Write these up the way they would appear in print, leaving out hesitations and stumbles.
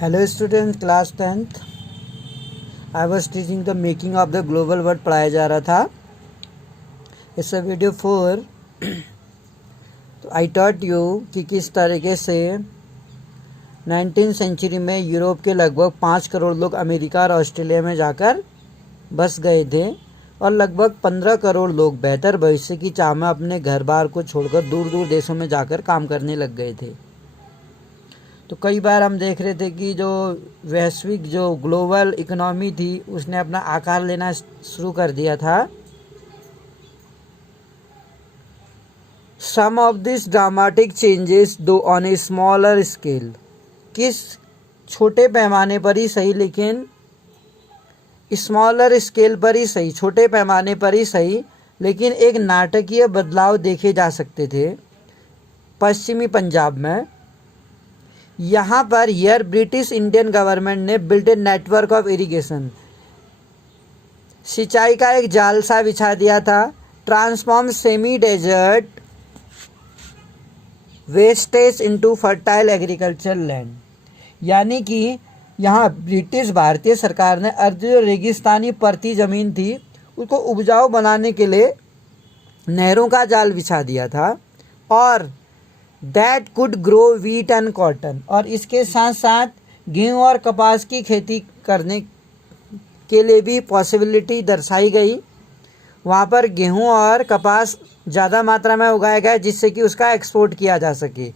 Hello student, class 10th। I was teaching the making of the global word पढ़ाया जा रहा था। It's a video 4। तो I taught you कि किस तरीके से 19th सेंचुरी में यूरोप के लगभग 5 करोड़ लोग अमेरिका और ऑस्ट्रेलिया में जाकर बस गए थे और लगभग 15 करोड़ लोग बेहतर भविष्य की चाह में अपने घर बार को छोड़कर दूर दूर देशों में जाकर काम करने लग गए थे। तो कई बार हम देख रहे थे कि जो वैश्विक जो ग्लोबल इकोनॉमी थी उसने अपना आकार लेना शुरू कर दिया था। सम ऑफ दिस ड्रामेटिक चेंजेस दो ऑन ए स्मॉलर स्केल, किस छोटे पैमाने पर ही सही, लेकिन स्मॉलर स्केल पर ही सही, छोटे पैमाने पर ही सही, लेकिन एक नाटकीय बदलाव देखे जा सकते थे पश्चिमी पंजाब में। यहाँ पर हियर ब्रिटिश इंडियन गवर्नमेंट ने built a network of irrigation, सिंचाई का एक जाल सा बिछा दिया था। Transform semi desert wastage into fertile agriculture land, यानी कि यहाँ ब्रिटिश भारतीय सरकार ने अर्ध जो रेगिस्तानी परती ज़मीन थी उसको उपजाऊ बनाने के लिए नहरों का जाल बिछा दिया था और that could grow wheat and cotton, और इसके साथ साथ गेहूँ और कपास की खेती करने के लिए भी पॉसिबिलिटी दर्शाई गई। वहाँ पर गेहूँ और कपास ज़्यादा मात्रा में उगाया गया जिससे कि उसका एक्सपोर्ट किया जा सके।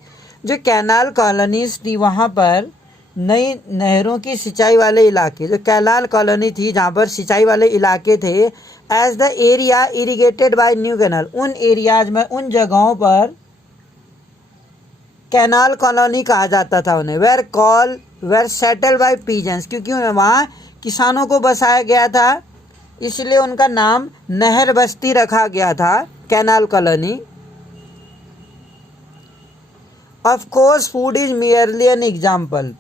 जो कैनाल कॉलोनीज थी वहाँ पर नई नहरों की सिंचाई वाले इलाके, जो कैनाल कॉलोनी थी जहाँ पर सिंचाई वाले इलाके थे, as the area irrigated by new canal, उन एरियाज में, उन जगहों पर कैनाल कॉलोनी कहा जाता था उन्हें। वेर सेटल बाय पीजेंस, क्योंकि वहाँ किसानों को बसाया गया था इसलिए उनका नाम नहर बस्ती रखा गया था, canal colony. Of course food is merely an example,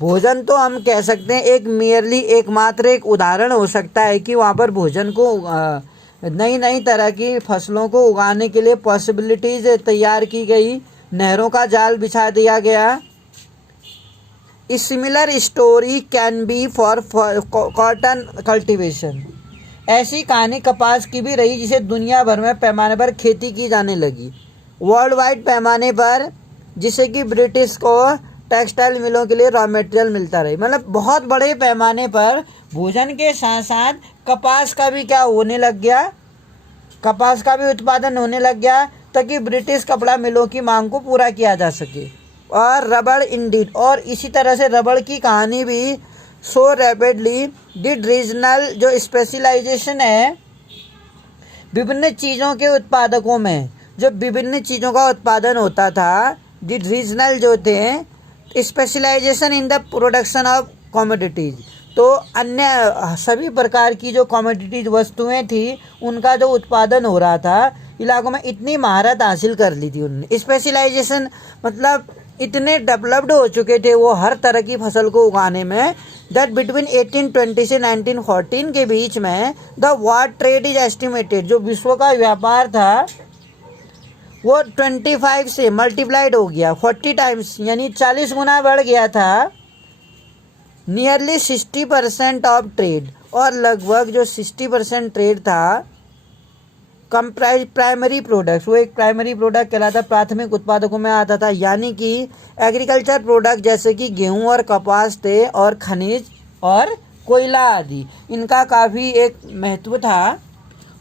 भोजन तो हम कह सकते हैं एक मियरली, एकमात्र एक उदाहरण हो सकता है कि वहाँ पर भोजन को नई नई तरह की फसलों को उगाने के लिए पॉसिबिलिटीज तैयार की गई, नहरों का जाल बिछा दिया गया। Similar story can be for cotton cultivation, ऐसी कहानी कपास की भी रही जिसे दुनिया भर में पैमाने पर खेती की जाने लगी, वर्ल्ड वाइड पैमाने पर, जिससे कि ब्रिटिश को टेक्सटाइल मिलों के लिए रॉ मटेरियल मिलता रही। मतलब बहुत बड़े पैमाने पर भोजन के साथ साथ कपास का भी क्या होने लग गया, कपास का भी उत्पादन होने लग गया ताकि ब्रिटिश कपड़ा मिलों की मांग को पूरा किया जा सके। और रबड़ इंडीड, और इसी तरह से रबड़ की कहानी भी सो रैपिडली डिड रीजनल, जो स्पेशलाइजेशन है विभिन्न चीज़ों के उत्पादकों में, जो विभिन्न चीज़ों का उत्पादन होता था, डिड रीजनल जो थे specialization in the production of commodities, तो अन्य सभी प्रकार की जो कमोडिटीज वस्तुएं थी उनका जो उत्पादन हो रहा था इलाकों में, इतनी महारत हासिल कर ली थी उन्होंने। स्पेशलाइजेशन मतलब इतने डेवलप्ड हो चुके थे वो हर तरह की फसल को उगाने में, दैट बिटवीन 1820 से 1914 के बीच में the world trade is estimated, जो विश्व का व्यापार था वो 25 से मल्टीप्लाइड हो गया, 40 टाइम्स, यानी 40 गुना बढ़ गया था। नियरली 60% ऑफ ट्रेड, और लगभग जो 60% ट्रेड था कंप्राइज प्राइमरी प्रोडक्ट्स, वो एक प्राइमरी प्रोडक्ट कहलाता, प्राथमिक उत्पादकों में आता था, यानी कि एग्रीकल्चर प्रोडक्ट जैसे कि गेहूं और कपास थे और खनिज और कोयला आदि, इनका काफ़ी एक महत्व था।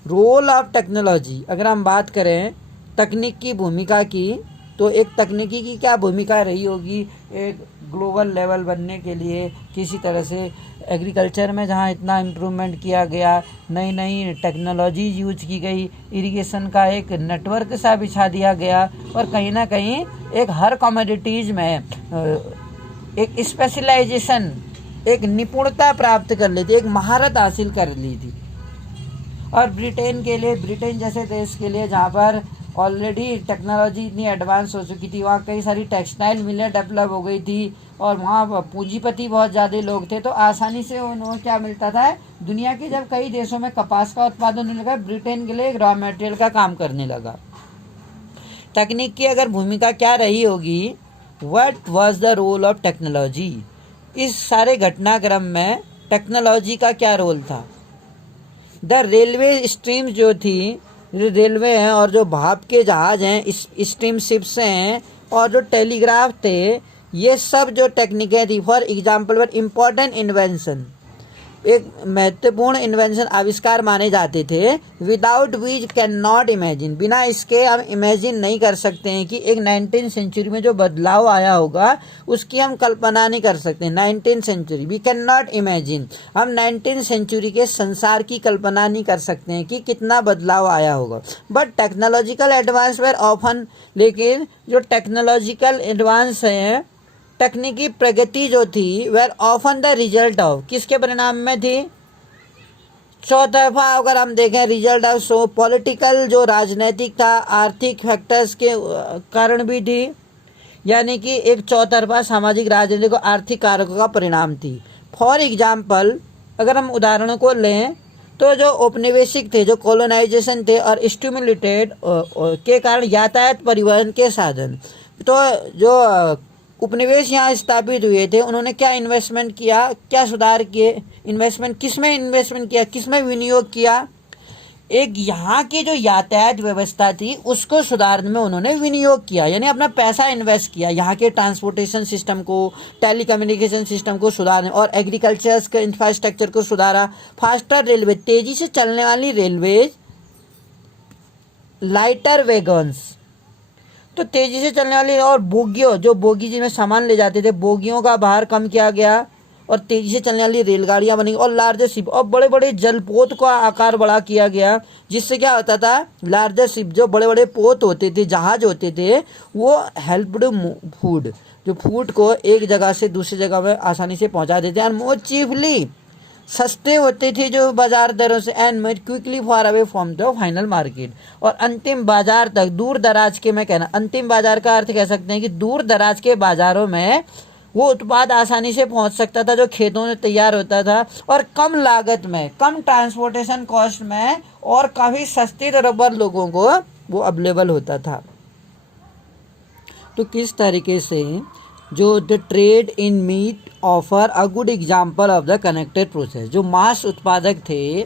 रोल ऑफ टेक्नोलॉजी, अगर हम बात करें तकनीक की भूमिका की, तो एक तकनीकी की क्या भूमिका रही होगी एक ग्लोबल लेवल बनने के लिए, किसी तरह से एग्रीकल्चर में जहाँ इतना इम्प्रूवमेंट किया गया, नई नई टेक्नोलॉजी यूज की गई, इरिगेशन का एक नेटवर्क सा बिछा दिया गया, और कहीं ना कहीं एक हर कमोडिटीज़ में एक स्पेशलाइजेशन, एक निपुणता प्राप्त कर ली थी, एक महारत हासिल कर ली थी। और ब्रिटेन के लिए, ब्रिटेन जैसे देश के लिए जहाँ पर ऑलरेडी टेक्नोलॉजी इतनी एडवांस हो चुकी थी, वहाँ कई सारी टेक्सटाइल मिलें डेवलप हो गई थी और वहाँ पूंजीपति बहुत ज़्यादा लोग थे, तो आसानी से उन्हें क्या मिलता था, दुनिया के जब कई देशों में कपास का उत्पादन होने लगा, ब्रिटेन के लिए एक रॉ मटेरियल का काम करने लगा। तकनीक की अगर भूमिका क्या रही होगी, what was the role of technology, इस सारे घटनाक्रम में टेक्नोलॉजी का क्या रोल था? द रेलवे स्ट्रीम जो थी, रेलवे हैं और जो भाप के जहाज हैं, स्टीम शिप्स हैं और जो टेलीग्राफ थे, ये सब जो टेक्निकें थी for example were important invention, एक महत्वपूर्ण इन्वेंशन आविष्कार माने जाते थे। Without which can not imagine, बिना इसके हम इमेजिन नहीं कर सकते हैं कि एक 19th सेंचुरी में जो बदलाव आया होगा उसकी हम कल्पना नहीं कर सकते। 19th century we can not imagine, हम 19th सेंचुरी के संसार की कल्पना नहीं कर सकते हैं कि कितना बदलाव आया होगा। But technological advance were often, लेकिन जो टेक्नोलॉजिकल एडवांस हैं, तकनीकी प्रगति जो थी वह ऑफन द रिजल्ट ऑफ, किसके परिणाम में थी? चौतरफा अगर हम देखें रिजल्ट ऑफ सो पॉलिटिकल, जो राजनीतिक था, आर्थिक फैक्टर्स के कारण भी थी, यानी कि एक चौतरफा सामाजिक, राजनीतिक और आर्थिक कारकों का परिणाम थी। फॉर एग्जाम्पल अगर हम उदाहरणों को लें तो जो औपनिवेशिक थे, जो कॉलोनाइजेशन थे और स्टिमुलेटेड के कारण यातायात परिवहन के साधन, तो जो उपनिवेश यहाँ स्थापित हुए थे उन्होंने क्या इन्वेस्टमेंट किया, क्या सुधार किए? इन्वेस्टमेंट किसमें इन्वेस्टमेंट किया, किसमें विनियोग किया? एक यहाँ की जो यातायात व्यवस्था थी उसको सुधारने में उन्होंने विनियोग किया, यानी अपना पैसा इन्वेस्ट किया। यहाँ के ट्रांसपोर्टेशन सिस्टम को, टेलीकम्युनिकेशन सिस्टम को सुधारने और एग्रीकल्चर के इंफ्रास्ट्रक्चर को सुधारा। फास्टर रेलवे, तेजी से चलने वाली रेलवे, लाइटर वैगन्स, तो तेजी से चलने वाली, और बोगियों, जो बोगी जिनमें सामान ले जाते थे, बोगियों का भार कम किया गया और तेजी से चलने वाली रेलगाड़ियां बनी। और लार्जर शिप, और बड़े बड़े जलपोत का आकार बड़ा किया गया, जिससे क्या होता था, लार्जर शिप, जो बड़े बड़े पोत होते थे, जहाज होते थे, वो हेल्प्ड फूड, जो फूड को एक जगह से दूसरी जगह में आसानी से पहुंचा देते हैं। और मोर चीफली, सस्ते होते थे जो बाजार दरों से, and made quickly for away from the final market, और अंतिम बाजार तक, दूर दराज के, मैं कहना अंतिम बाजार का अर्थ कह सकते हैं कि दूर दराज के बाजारों में वो उत्पाद आसानी से पहुंच सकता था जो खेतों में तैयार होता था, और कम लागत में, कम ट्रांसपोर्टेशन कॉस्ट में, और काफ़ी सस्ती दरों पर लोगों को वो अवेलेबल होता था। तो किस तरीके से जो the trade in meat offer a good example of the connected process, जो मांस उत्पादक थे,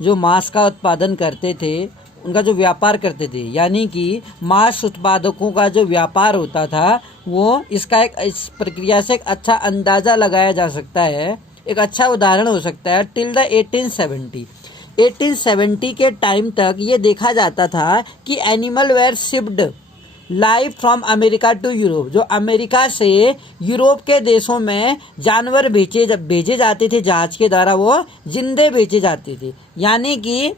जो मांस का उत्पादन करते थे, उनका जो व्यापार करते थे, यानी कि मांस उत्पादकों का जो व्यापार होता था, वो इसका एक, इस प्रक्रिया से एक अच्छा अंदाज़ा लगाया जा सकता है, एक अच्छा उदाहरण हो सकता है। टिल द 1870 के टाइम तक ये देखा जाता था कि animal were shipped live from America to Europe, जो अमेरिका से यूरोप के देशों में जानवर भेजे जाते थे जहाज के द्वारा, वो जिंदे भेजे जाते थे, यानी कि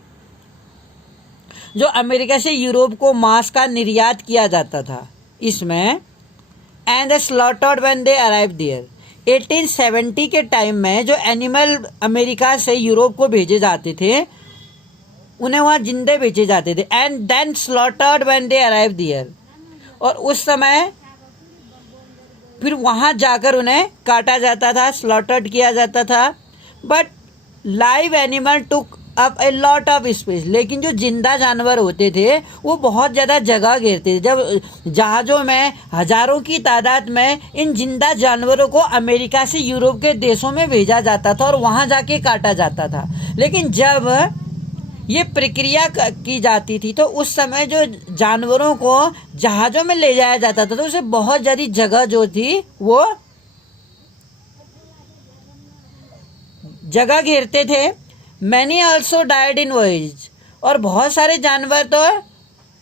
जो अमेरिका से यूरोप को मांस का निर्यात किया जाता था इसमें, and slaughtered when they arrive there. 1870 के टाइम में जो एनिमल अमेरिका से यूरोप को भेजे जाते थे उन्हें वहाँ जिंदे बेचे जाते थे, and then slaughtered when they arrive there, और उस समय फिर वहाँ जाकर उन्हें काटा जाता था, स्लॉटर्ड किया जाता था। But live animal took up a lot of space, लेकिन जो जिंदा जानवर होते थे वो बहुत ज़्यादा जगह घेरते थे। जब जहाज़ों में हज़ारों की तादाद में इन जिंदा जानवरों को अमेरिका से यूरोप के देशों में भेजा जाता था और वहाँ जाके काटा जाता था, लेकिन जब ये प्रक्रिया की जाती थी तो उस समय जो जानवरों को जहाज़ों में ले जाया जाता था तो उसे बहुत ज़्यादा जगह जो थी वो जगह घेरते थे। Many also died in voyage, और बहुत सारे जानवर तो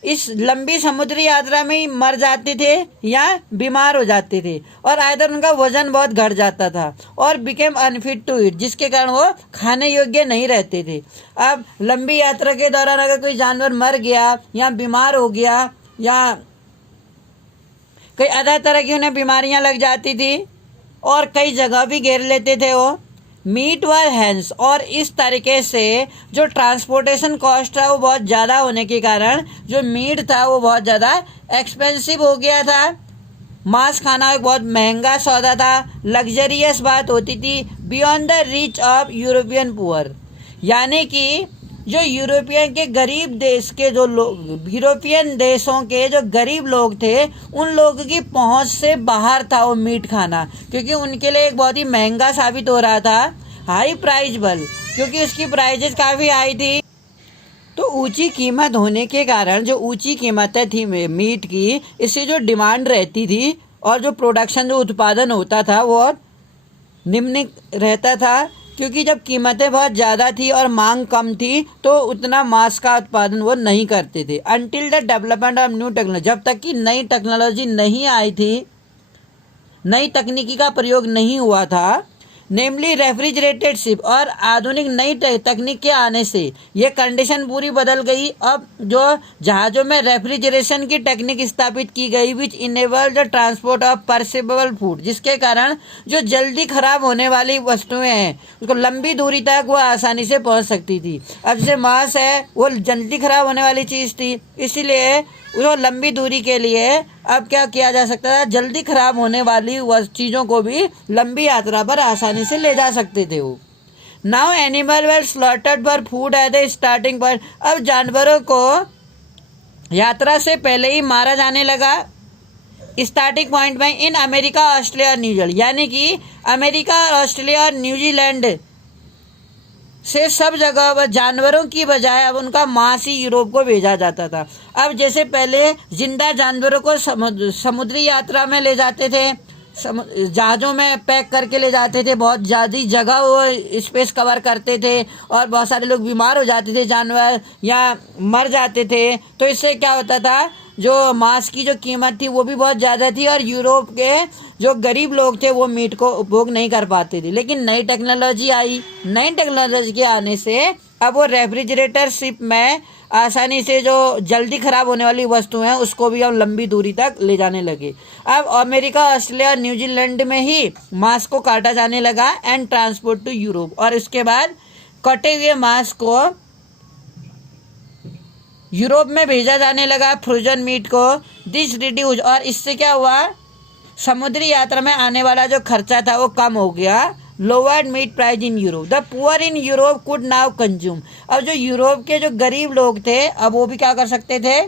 इस लंबी समुद्री यात्रा में ही मर जाते थे या बीमार हो जाते थे, और आइदर उनका वजन बहुत घट जाता था और बिकेम अनफिट टू ईट, जिसके कारण वो खाने योग्य नहीं रहते थे। अब लंबी यात्रा के दौरान अगर कोई जानवर मर गया या बीमार हो गया या कई अलग तरह की उन्हें बीमारियां लग जाती थी और कई जगह भी घेर लेते थे वो, मीट वर हैंस, और इस तरीके से जो ट्रांसपोर्टेशन कॉस्ट था वो बहुत ज़्यादा होने के कारण जो मीट था वो बहुत ज़्यादा एक्सपेंसिव हो गया था। मांस खाना एक बहुत महंगा सौदा था, लग्जरियस बात होती थी, beyond the reach of European poor, यानी कि जो यूरोपियन के गरीब देश के जो लोग, यूरोपियन देशों के जो गरीब लोग थे, उन लोगों की पहुंच से बाहर था वो मीट खाना, क्योंकि उनके लिए एक बहुत ही महंगा साबित हो रहा था, हाई प्राइजेबल, क्योंकि उसकी प्राइजेस काफ़ी हाई थी। तो ऊंची कीमत होने के कारण, जो ऊंची कीमतें थी मीट की, इससे जो डिमांड रहती थी और जो प्रोडक्शन, जो उत्पादन होता था वो निम्न रहता था, क्योंकि जब कीमतें बहुत ज़्यादा थी और मांग कम थी तो उतना मांस का उत्पादन वो नहीं करते थे। Until the development of new technology, जब तक कि नई टेक्नोलॉजी नहीं आई थी, नई तकनीकी का प्रयोग नहीं हुआ था, नेमली रेफ्रिजरेटेड शिप, और आधुनिक नई तकनीक के आने से ये कंडीशन पूरी बदल गई। अब जो जहाज़ों में रेफ्रिजरेशन की टेक्निक स्थापित की गई, which enable the transport of perishable food, जिसके कारण जो जल्दी खराब होने वाली वस्तुएं हैं उसको लंबी दूरी तक वो आसानी से पहुंच सकती थी। अब जैसे मांस है वो जल्दी खराब होने वाली चीज़ थी, इसीलिए वो लंबी दूरी के लिए अब क्या किया जा सकता था, जल्दी खराब होने वाली चीज़ों को भी लंबी यात्रा पर आसानी से ले जा सकते थे वो। Now animal were slaughtered for food at the starting point, अब जानवरों को यात्रा से पहले ही मारा जाने लगा स्टार्टिंग पॉइंट में, इन अमेरिका, ऑस्ट्रेलिया और न्यूजीलैंड, यानी कि अमेरिका, ऑस्ट्रेलिया और न्यूजीलैंड से सब जगह पर जानवरों की बजाय अब उनका मांस ही यूरोप को भेजा जाता था। अब जैसे पहले जिंदा जानवरों को समुद्री यात्रा में ले जाते थे, जहाज़ों में पैक करके ले जाते थे, बहुत ज़्यादा जगह वो स्पेस कवर करते थे और बहुत सारे लोग बीमार हो जाते थे, जानवर या मर जाते थे, तो इससे क्या होता था, जो मांस की जो कीमत थी वो भी बहुत ज़्यादा थी और यूरोप के जो गरीब लोग थे वो मीट को उपभोग नहीं कर पाते थे। लेकिन नई टेक्नोलॉजी आई, नई टेक्नोलॉजी के आने से अब वो रेफ्रिजरेटर शिप में आसानी से जो जल्दी ख़राब होने वाली वस्तुएं हैं उसको भी हम लंबी दूरी तक ले जाने लगे। अब अमेरिका, ऑस्ट्रेलिया और न्यूजीलैंड में ही मांस को काटा जाने लगा एंड ट्रांसपोर्ट टू यूरोप, और इसके बाद कटे हुए मांस को यूरोप में भेजा जाने लगा, फ्रोजन मीट को। दिस रिड्यूज, और इससे क्या हुआ, समुद्री यात्रा में आने वाला जो खर्चा था वो कम हो गया। Lowered meat price in Europe, the poor in Europe could now consume, अब जो यूरोप के जो गरीब लोग थे अब वो भी क्या कर सकते थे,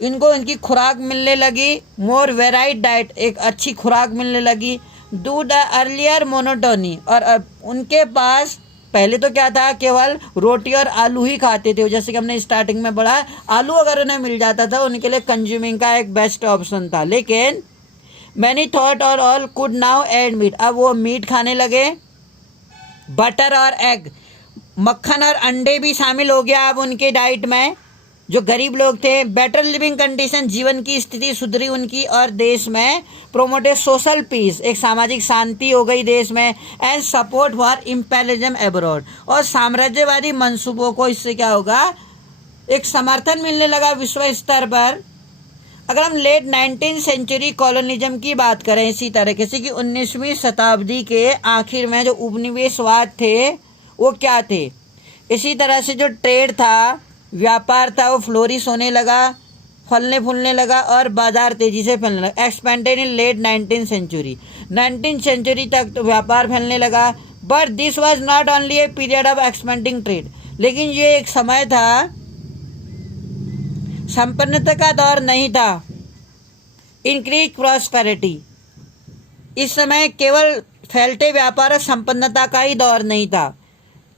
इनको इनकी खुराक मिलने लगी, मोर वेराइड डाइट, एक अच्छी खुराक मिलने लगी। डू द अर्लियर मोनोटोनी, और अब उनके पास पहले तो क्या था, केवल रोटी और आलू ही खाते थे, जैसे कि हमने स्टार्टिंग में पढ़ा, आलू अगर उन्हें मिल जाता था उनके लिए कंज्यूमिंग का एक बेस्ट ऑप्शन था। लेकिन many thought or all could now add meat, अब वो मीट खाने लगे, बटर और एग, मक्खन और अंडे भी शामिल हो गया अब उनके डाइट में। जो गरीब लोग थे, बेटर लिविंग कंडीशन, जीवन की स्थिति सुधरी उनकी, और देश में प्रोमोटेड सोशल पीस, एक सामाजिक शांति हो गई देश में, and support for imperialism abroad, और साम्राज्यवादी मंसूबों को इससे क्या होगा, एक समर्थन मिलने लगा विश्व स्तर पर। अगर हम लेट 19वीं सेंचुरी कॉलोनिज्म की बात करें, इसी तरीके से कि 19वीं शताब्दी के आखिर में जो उपनिवेशवाद थे वो क्या थे, इसी तरह से जो ट्रेड था, व्यापार था, वो फ्लोरिश होने लगा, फलने फूलने लगा और बाजार तेजी से फैलने लगा। एक्सपेंडेड इन लेट 19वीं सेंचुरी, 19वीं सेंचुरी तक तो व्यापार फैलने लगा। But this was not only a period of expanding trade, लेकिन ये एक समय था, संपन्नता का दौर नहीं था, इंक्रीज प्रॉस्पेरिटी, इस समय केवल फैलते व्यापार और संपन्नता का ही दौर नहीं था,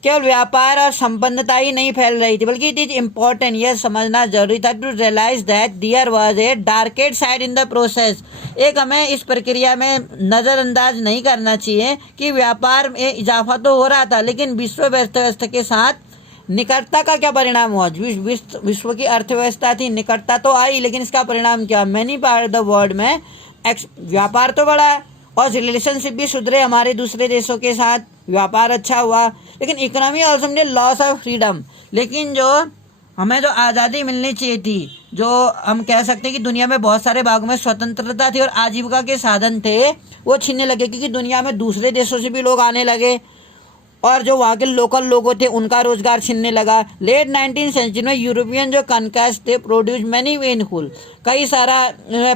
केवल व्यापार और संपन्नता ही नहीं फैल रही थी, बल्कि इट इज इम्पोर्टेंट, यह समझना जरूरी था, to realise that there was a darker side in the process, एक हमें इस प्रक्रिया में नज़रअंदाज नहीं करना चाहिए कि व्यापार में इजाफा तो हो रहा था, लेकिन विश्व व्यवस्था के साथ निकटता का क्या परिणाम हुआ, विश्व की अर्थव्यवस्था थी, निकटता तो आई, लेकिन इसका परिणाम क्या, many part of the world में व्यापार तो बढ़ा और रिलेशनशिप भी सुधरे हमारे दूसरे देशों के साथ, व्यापार अच्छा हुआ, लेकिन इकोनॉमी ऑल्सो में लॉस ऑफ फ्रीडम, लेकिन जो हमें जो आज़ादी मिलनी चाहिए थी, जो हम कह सकते हैं कि दुनिया में बहुत सारे भागों में स्वतंत्रता थी और आजीविका के साधन थे, वो छीनने लगे, क्योंकि दुनिया में दूसरे देशों से भी लोग आने लगे और जो वहाँ के लोकल लोगों थे उनका रोजगार छीनने लगा। लेट 19वीं सेंचुरी में यूरोपियन जो कनकास्ट थे प्रोड्यूस मैनी पेनफुल, कई सारा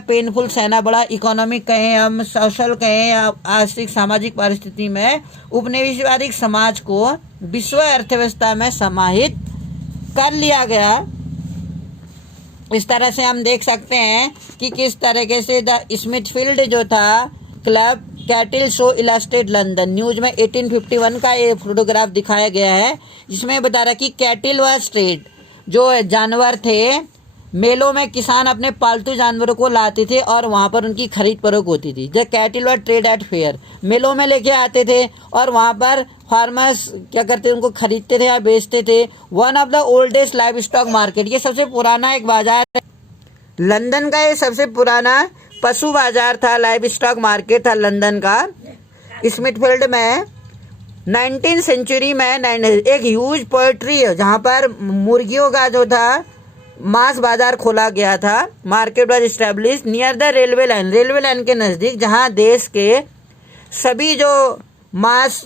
पेनफुल सहना बड़ा, इकोनॉमिक कहें हम, सोशल कहें या आर्थिक सामाजिक परिस्थिति में उपनिवेशवादी समाज को विश्व अर्थव्यवस्था में समाहित कर लिया गया। इस तरह से हम देख सकते हैं कि किस तरीके से द स्मिथफील्ड जो था club cattle show illustrate London news में 1851 का ये फोटोग्राफ दिखाया गया है, जिसमें बता रहा कि कैटल व स्ट्रेट जो जानवर थे, मेलों में किसान अपने पालतू जानवरों को लाते थे और वहाँ पर उनकी खरीद फरोख्त होती थी। द कैटल व ट्रेड एट फेयर, मेलों में लेके आते थे और वहाँ पर फार्मर्स क्या करते थे, उनको खरीदते थे या बेचते थे। One of the oldest live stock market, ये सबसे पुराना एक बाजार है लंदन का, ये सबसे पुराना पशु बाजार था, लाइव स्टॉक मार्केट था लंदन का। स्मिथफील्ड में 19th सेंचुरी में एक ह्यूज पोल्ट्री है जहाँ पर मुर्गियों का जो था मांस बाजार खोला गया था। Market was establish near the railway line, railway line के नज़दीक, जहाँ देश के सभी जो मांस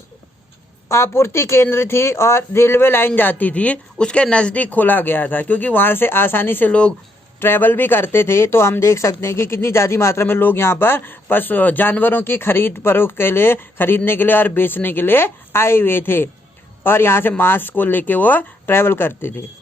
आपूर्ति केंद्र थी और रेलवे लाइन जाती थी उसके नज़दीक खोला गया था, क्योंकि वहाँ से आसानी से लोग ट्रैवल भी करते थे। तो हम देख सकते हैं कि कितनी ज़्यादा मात्रा में लोग यहाँ पर जानवरों की खरीद फरोख्त के लिए, खरीदने के लिए और बेचने के लिए आए हुए थे और यहाँ से मांस को लेके वो ट्रैवल करते थे।